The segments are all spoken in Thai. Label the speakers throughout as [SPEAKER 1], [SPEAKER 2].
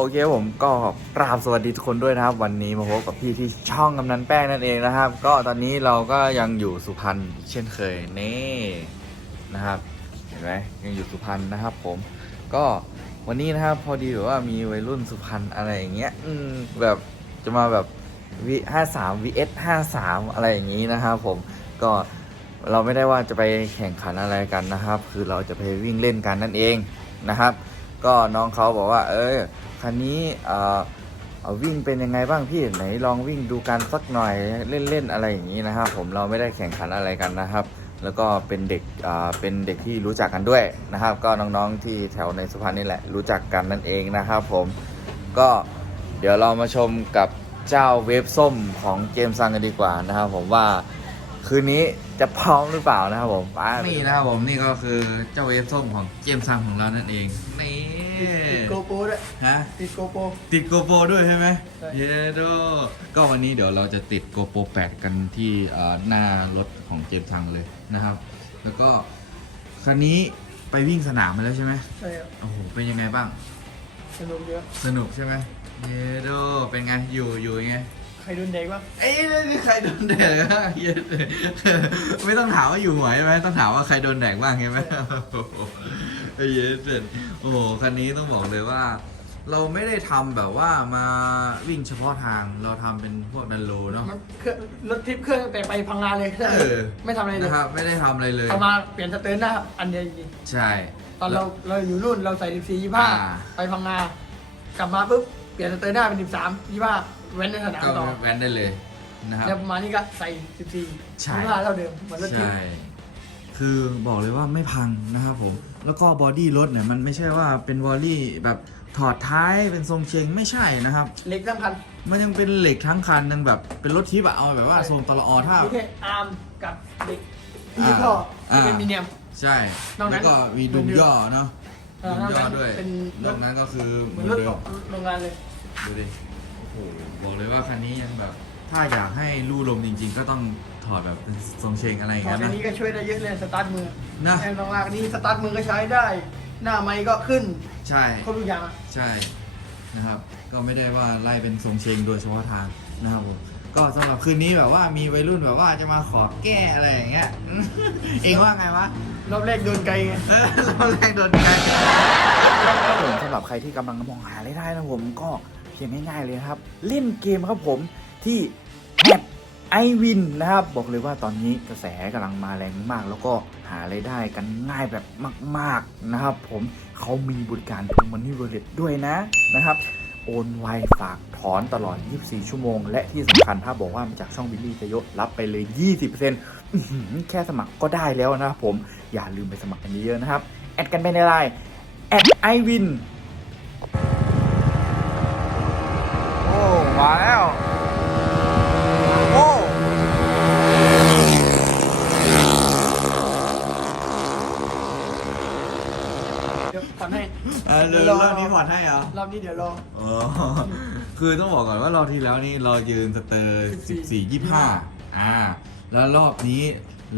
[SPEAKER 1] อเคผมก็กราบสวัสดีทุกคนด้วยนะครับ วันนี้มาพบกับพี่ที่ช่องกำนันแป้งนั่นเองนะครับ ก็ตอนนี้เราก็ยังอยู่สุพรรณเช่นเคยนี่นะครับ เห็นไหมยังอยู่สุพรรณนะครับ ผมก็วันนี้นะครับพอดีแบบว่ามีวัยรุ่นสุพรรณอะไรอย่างเงี้ยอืมแบบจะมาแบบวิห้าสาม vs ห้าสามอะไรอย่างนี้นะครับ ผมก็เราไม่ได้ว่าจะไปแข่งขันอะไรกันนะครับ คือเราจะไปวิ่งเล่นกันนั่นเองนะครับ ก็น้องเขาบอกว่า เออ คันนี้เอ่อเอาวิ่งเป็นยังไงบ้างพี่ไหนลองวิ่งดูกันสักหน่อยเล่นๆอะไรอย่างนี้นะครับ ผมเราไม่ได้แข่งขันอะไรกันนะครับ แล้วก็เป็นเด็กอ่าเป็นเด็กที่รู้จักกันด้วยนะครับ ก็น้องๆที่แถวในสุพรรณนี่แหละรู้จักกันนั่นเองนะครับ ผมก็เดี๋ยวเรามาชมกับเจ้าเวฟส้มของเกมซังกันดีกว่านะครับ ผมว่าคืนนี้จะพร้อมหรือเปล่านะครับผมนี่นะครับผมนี่ก็คือเจ้าเวฟส้มของเกมซังของเรานั่นเองนี่
[SPEAKER 2] ติดโกโปร ด้วย
[SPEAKER 1] ฮะ
[SPEAKER 2] ติดโกโปร
[SPEAKER 1] ติดโกโปรด้วยใช่ไหม
[SPEAKER 2] ใช่
[SPEAKER 1] เยโดก็วันนี้เดี๋ยวเราจะติดโกโปร8กันที่เอ่อหน้ารถของเจมส์ทังเลยนะครับ แล้วก็คันนี้ไปวิ่งสนามมาแล้วใช่ไหม
[SPEAKER 2] ใช่ครับ
[SPEAKER 1] โอ้โหเป็นยังไงบ้าง
[SPEAKER 2] สนุกเยอะ
[SPEAKER 1] สนุกใช่ไหมเยโดเป็นไงอยู่อยู่ยังไง
[SPEAKER 2] ใครโดนเด็กบ้าง
[SPEAKER 1] เอ้ยนี่ใครโดนแดกอะเหี้ยไม่ต้องถามว่าอยู่หัวใช่ไหมต้องถามว่าใครโดนแดกบ้างใช่ไหมโอ้โห ไอ้เหี้ยเสร็จโอ้โหคันนี้ต้องบอกเลยว่า เราไม่ได้ทำแบบว่ามาวิ่งเฉพาะทางเราทำเป็นพวกดันโลเนาะ
[SPEAKER 2] มันเครื่องรถทริปเครื่องตั้งแต่ไปพังงานเลย
[SPEAKER 1] เออ
[SPEAKER 2] ไม่ทำอะไรเลย
[SPEAKER 1] นะครับไม่ได้ทำอะไรเลย
[SPEAKER 2] เอามาเปลี่ยนสเตอร์หน้าอันเดียวจริง
[SPEAKER 1] ใช่
[SPEAKER 2] ๆตอนเราเราอยู่รุ่นเราใส่14
[SPEAKER 1] อ่า
[SPEAKER 2] 25ไปพังงากลับมาปุ๊บเปลี่ยนสเตอร์หน้าเป็น 13 25เว้นในสนาม
[SPEAKER 1] ก็
[SPEAKER 2] ต่อ
[SPEAKER 1] แว้นได้เลยนะครับ
[SPEAKER 2] แล้วประมาณนี้ก็ใส่
[SPEAKER 1] ใช่
[SPEAKER 2] 14 25เท่าเดิมเหมือนรถทริป
[SPEAKER 1] ใช่ คือบอกเลยว่าไม่พังนะครับผม แล้วก็บอดี้รถเนี่ยมันไม่ใช่ว่าเป็นบอดี้แบบถอดท้ายเป็นทรงเชงไม่ใช่นะครับ
[SPEAKER 2] เล็กสำคัญ
[SPEAKER 1] มันยังเป็นเหล็กทั้งคันยังแบบเป็นรถทิปอะเอาแบบว่าทรงตลออถ้า
[SPEAKER 2] มีแค่อาร์มกับเด็กที่ท่อ
[SPEAKER 1] อ่า
[SPEAKER 2] ที่เป็นมีเนียม
[SPEAKER 1] ใช่
[SPEAKER 2] นอกนั้น
[SPEAKER 1] แล้วก็มีดุมย่อเนาะ
[SPEAKER 2] เออ
[SPEAKER 1] ดุมย่อน
[SPEAKER 2] อกนั้น
[SPEAKER 1] ด้วย
[SPEAKER 2] เป็นร
[SPEAKER 1] น
[SPEAKER 2] ถ
[SPEAKER 1] อกนั้นก็คือ
[SPEAKER 2] เห
[SPEAKER 1] เห
[SPEAKER 2] มื
[SPEAKER 1] มื
[SPEAKER 2] อ
[SPEAKER 1] อนน
[SPEAKER 2] รถ
[SPEAKER 1] เดิ
[SPEAKER 2] ขอ
[SPEAKER 1] ม
[SPEAKER 2] งโรงงานเลย
[SPEAKER 1] ดูดิโอ้โหบอกเลยว่าคันนี้ยังแบบ ถ้าอยากให้ลู่ลมจริง ๆ ก็ต้องถอดแบบเป็นทรงเชงอะไรอย่าง
[SPEAKER 2] ตอ
[SPEAKER 1] เงี้
[SPEAKER 2] น
[SPEAKER 1] ยนะ
[SPEAKER 2] นี้ก็ช่วยได้เยอะเลยสตาร์ทมือ
[SPEAKER 1] นะ
[SPEAKER 2] แอนลองลากนี้สตาร์ทมือก็ใช้ได้ หน้าไม้ก็ขึ้น
[SPEAKER 1] ใช่
[SPEAKER 2] ครบทุกอย่างอะ
[SPEAKER 1] ใช่นะครับ ก็ไม่ได้ว่าไล่เป็นทรงเชงโดยเฉพาะทางนะครับผมก็สำหรับคืนนี้แบบว่ามีวัยรุ่นแบบว่าจะมาขอแก้อะไรอย่างเงี้ย เองว่าไงวะ
[SPEAKER 2] รอบแรกโดนไกลไง
[SPEAKER 1] เออเราแรงโดนกันผมสำหรับใครที่กำลังมองหารายได้นะผมก็เพียงง่ายๆเลยนะครับ เล่นเกมครับผมที่แอด ไอวินนะครับ บอกเลยว่าตอนนี้กระแสกำลังมาแรงมาก แล้วก็หารายได้กันง่ายแบบมาก ๆนะครับ ผมเขามีบริการทูมันนี่เวลเลตด้วยนะนะครับ โอนไวฝากถอนตลอด 24 ชั่วโมง และที่สำคัญถ้าบอกว่ามาจากช่องบิลลี่จะยกรับไปเลย 20%แค่สมัครก็ได้แล้วนะครับผมอย่าลืมไปสมัครกันเยอะๆนะครับ แอดกันไปในไลน์แอดไอวิน โอ้ มาแล้ว โอ้
[SPEAKER 2] เดี๋ยวผ่อนให้
[SPEAKER 1] เออเดี๋ยวรอบนี้ผ่อนให้เหรอ
[SPEAKER 2] รอบ นี้เดี๋ยวรอ
[SPEAKER 1] อ๋อคือต้องบอกก่อนว่ารอบที่แล้วนี่เรายืนสเตอร์14 25 อ่า แล้วรอบนี้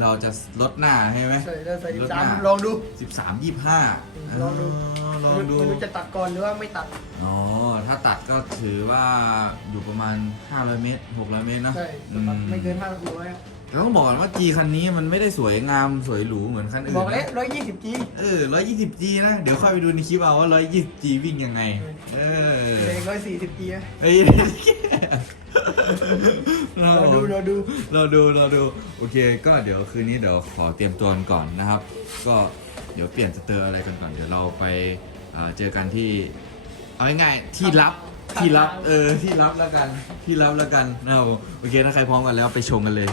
[SPEAKER 1] เราจะลดหน้าใช่ไหม
[SPEAKER 2] ใส่แล้วใส่
[SPEAKER 1] ลด
[SPEAKER 2] สา
[SPEAKER 1] ห
[SPEAKER 2] ม
[SPEAKER 1] น้า
[SPEAKER 2] ลองดู
[SPEAKER 1] 13 25
[SPEAKER 2] ลองดู
[SPEAKER 1] ลองดู
[SPEAKER 2] ไม่รู้จะตัดก่อนหรือว่าไม่ตัด
[SPEAKER 1] อ๋อ ถ้าตัดก็ถือว่าอยู่ประมาณ 500 เมตร 600 เมตรเนอะ
[SPEAKER 2] ใช่
[SPEAKER 1] อืม
[SPEAKER 2] ไม่เกินห้าร้อยอะ
[SPEAKER 1] แล้ว ต้องบอกก่อนว่า G คันนี้มันไม่ได้สวยงามสวยหรูเหมือนคันอื่น
[SPEAKER 2] บอกแล้ว
[SPEAKER 1] นะ
[SPEAKER 2] ร้อยยี่สิบจี
[SPEAKER 1] เออ 120G นะ เดี๋ยวค่อยไปดูในคลิปเอาว่า 120G วิ่งยังไง เออ
[SPEAKER 2] เลยร้อยสี่สิบจี
[SPEAKER 1] เฮ้ย
[SPEAKER 2] เราดูเราดู
[SPEAKER 1] เราดูเราดู โอเค ก็เดี๋ยวคืนนี้เดี๋ยวขอเตรียมตัวกันก่อนนะครับ ก็เดี๋ยวเปลี่ยนสเตอร์อะไรกันก่อน เดี๋ยวเราไปเอ่อเจอกันที่ เอาง่ายๆที่ลับที่ลับเออที่ลับแล้วกันที่ลับแล้วกันนะครับผมโอเคถ้าใครพร้อมกันแล้วไปชมกันเลย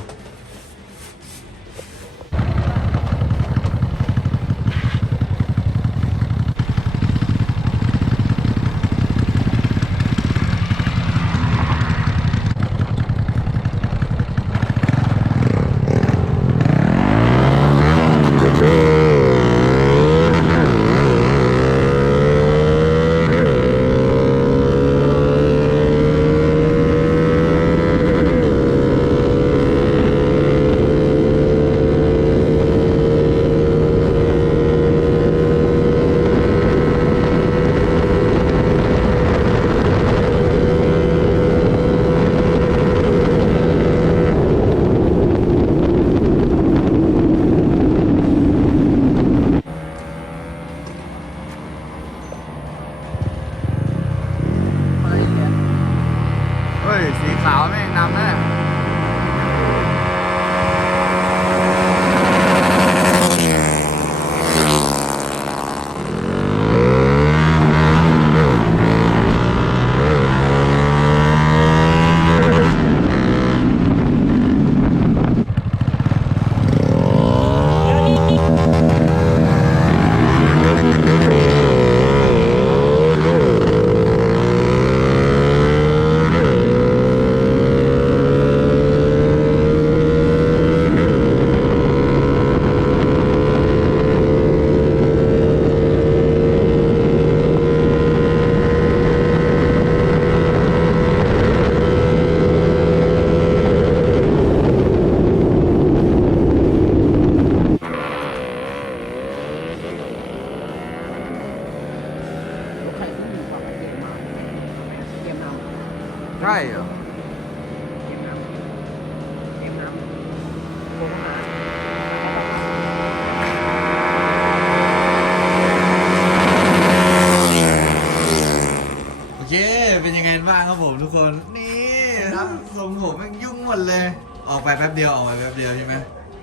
[SPEAKER 1] เดียวออกไปแป๊บเดียวใช่ไหม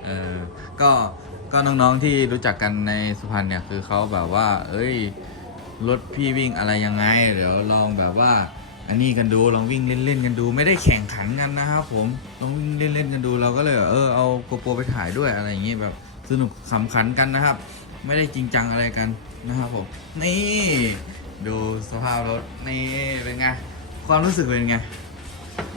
[SPEAKER 1] เออก็ก็น้องๆที่รู้จักกันในสุพรรณเนี่ยคือเขาแบบว่า เอ้ยรถพี่วิ่งอะไรยังไง เดี๋ยวลองแบบว่า อันนี้กันดูลองวิ่งเล่นๆกันดู ไม่ได้แข่งขันกันนะครับผมลองวิ่งเล่นๆกันดูเราก็เลยแบบเออเอาโกโปรไปถ่ายด้วยอะไรอย่างงี้แบบสนุกขำขันกันนะครับ ไม่ได้จริงจังอะไรกันนะครับผมนี่ ดูสภาพรถนี่เป็นไงความรู้สึกเป็นไง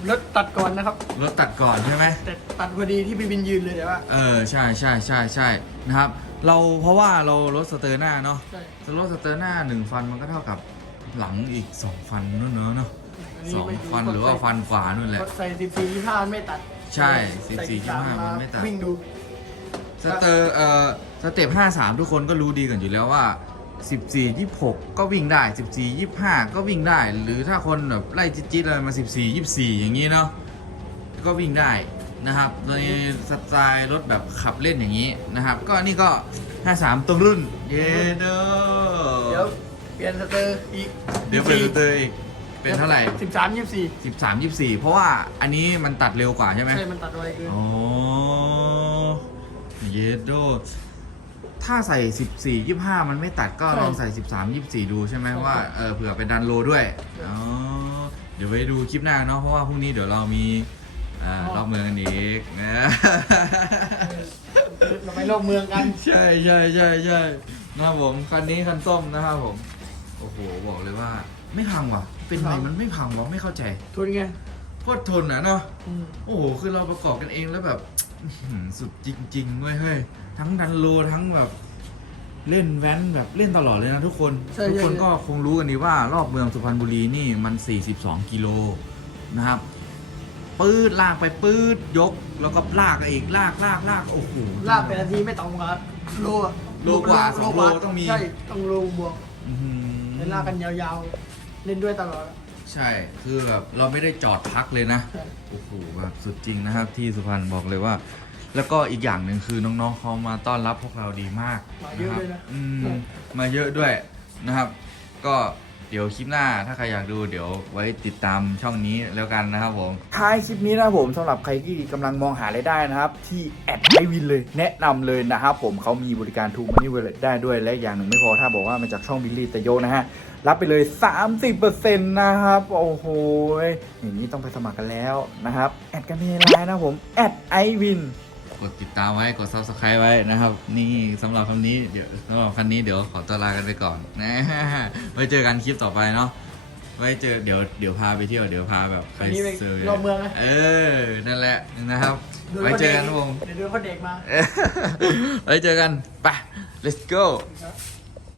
[SPEAKER 2] รถตัดก่อนนะครับ
[SPEAKER 1] รถตัดก่อนใช่ไหม
[SPEAKER 2] แต่ตัดพอดีที่พี่บินยืนเลยแต่ว่า
[SPEAKER 1] เออใช่ใช่ใช่ใช่นะครับ เราเพราะว่าเรารถสเตอร์หน้าเนาะ
[SPEAKER 2] ใช่
[SPEAKER 1] รถสเตอร์หน้าหนึ่งฟันมันก็เท่ากับหลังอีกสองฟันนู่นเนอะเนาะ
[SPEAKER 2] อันนี้
[SPEAKER 1] สอง
[SPEAKER 2] ไม่
[SPEAKER 1] ฟันหรือว่าฟันขวานู่นแหละ
[SPEAKER 2] รถใส่สิบสี่ยี่ห้าไม่ตัด
[SPEAKER 1] ใช่
[SPEAKER 2] ใส่
[SPEAKER 1] 14 25มันไม่ตัด
[SPEAKER 2] วิ่งดู
[SPEAKER 1] สเตอร์เอ่อสเต็ป53 ทุกคนก็รู้ดีกันอยู่แล้วว่า 14 26 ก็วิ่งได้ 14 25 ก็วิ่งได้ หรือถ้าคนแบบไล่จิ๊ดๆอะไรมา 14 24 อย่างนี้เนาะก็วิ่งได้นะครับโดยสไตล์รถแบบขับเล่นอย่างนี้นะครับ ก็นี่ก็ 53 ตรงรุ่น เย้เด้อ
[SPEAKER 2] เดี๋ยวเปลี่ยนสเตอร์อีก
[SPEAKER 1] เดี๋ยวเป็นสเตอร์อีกเป็นเท่าไหร่
[SPEAKER 2] สิบสามยี่สี่
[SPEAKER 1] 13 24 เพราะว่าอันนี้มันตัดเร็วกว่าใช่ไหม
[SPEAKER 2] ใช่ มันตัดไวเกิน
[SPEAKER 1] โอ้เยดโด ถ้าใส่ 14 25 มันไม่ตัดก็
[SPEAKER 2] ใช่
[SPEAKER 1] ลองใส่ 13 24 ดูใช่ไหม
[SPEAKER 2] ใช่
[SPEAKER 1] ว่าเออเผื่อเป็นดันโลด้วยอ๋อเดี๋ยวไว้ดูคลิปหน้าเนาะเพราะว่าพรุ่งนี้เดี๋ยวเรามีอ่ารอบเมืองกันอีกนะ
[SPEAKER 2] เราไปโลกเมืองกัน
[SPEAKER 1] ใช่ใช่ใช่ใช่นะครับผมคันนี้คันส้มนะครับผม โอ้โห บอกเลยว่า ไม่พังว่ะ เป็นไงมันไม่พังวะไม่เข้าใจ
[SPEAKER 2] ทุนไง
[SPEAKER 1] โค ตรทนอะเนาะ
[SPEAKER 2] อืม
[SPEAKER 1] โอ้โหคือเราประกอบกันเองแล้วแบบอื้อหือสุดจริงๆเว้ยเฮ้ยทั้งดันโลทั้งแบบเล่นแว้นแบบเล่นตลอดเลยนะทุกคน
[SPEAKER 2] ใช่
[SPEAKER 1] ทุกคน
[SPEAKER 2] ใช่
[SPEAKER 1] ก็คงรู้กันดีว่ารอบเมืองสุพรรณบุรีนี่มัน 42 กิโลนะครับปืดลากไปปืดยก แล้วก็ลากอีกลากลากลากโอ้โห
[SPEAKER 2] ลากเป็นนาทีไม่ต่ำกว่าโลอะ
[SPEAKER 1] โลกว่าสองโลต้องมี
[SPEAKER 2] ใช่ต้องโลบวก
[SPEAKER 1] อื้อหือ
[SPEAKER 2] เล่นลากกันยาวๆ เล่นด้วยตลอดอะ
[SPEAKER 1] ใช่คือแบบเราไม่ได้จอดพักเลยนะ
[SPEAKER 2] ใช่
[SPEAKER 1] โอ้โหแบบสุดจริงนะครับ ที่สุพรรณบอกเลยว่า แล้วก็อีกอย่างหนึ่งคือน้องๆเขามาต้อนรับพวกเราดีมาก
[SPEAKER 2] มาเยอะเลยนะ
[SPEAKER 1] อืมมาเยอะด้วยนะครับ ก็ เดี๋ยวคลิปหน้าถ้าใครอยากดูเดี๋ยวไว้ติดตามช่องนี้แล้วกันนะครับผม ท้ายคลิปนี้นะครับผมสำหรับใครที่กำลังมองหารายได้นะครับ ที่แอดไอวินเลยแนะนำเลยนะครับผมเขามีบริการทูมันนี่เวลได้ด้วยและอย่างหนึ่งไม่พอถ้าบอกว่ามาจากช่องบิลลี่ตะโยนะฮะ รับไปเลย 30%นะครับ โอ้โหอย่างนี้ต้องไปสมัครกันแล้วนะครับ แอดกันในไลน์นะครับผมแอดไอวิน กดติดตามไว้กด subscribe ไว้นะครับ นี่สำหรับคำนี้เดี๋ยวสำหรับคันนี้เดี๋ยวขอตัวลากันไปก่อนนะไว้เจอกันคลิปต่อไปเนาะไว้เจอเดี๋ยวเดี๋ยวพาไปเที่ยวเดี๋ยวพาแบบไป
[SPEAKER 2] อันนี้ไป
[SPEAKER 1] เซอร์
[SPEAKER 2] รอบเมืองนะ
[SPEAKER 1] เออนั่นแหละนะครับ
[SPEAKER 2] ดู
[SPEAKER 1] ไว้เจอกันครับผม
[SPEAKER 2] เดี๋ยวดูคนเด็กมา
[SPEAKER 1] ไว้เจอกันไป let's go
[SPEAKER 2] ครับ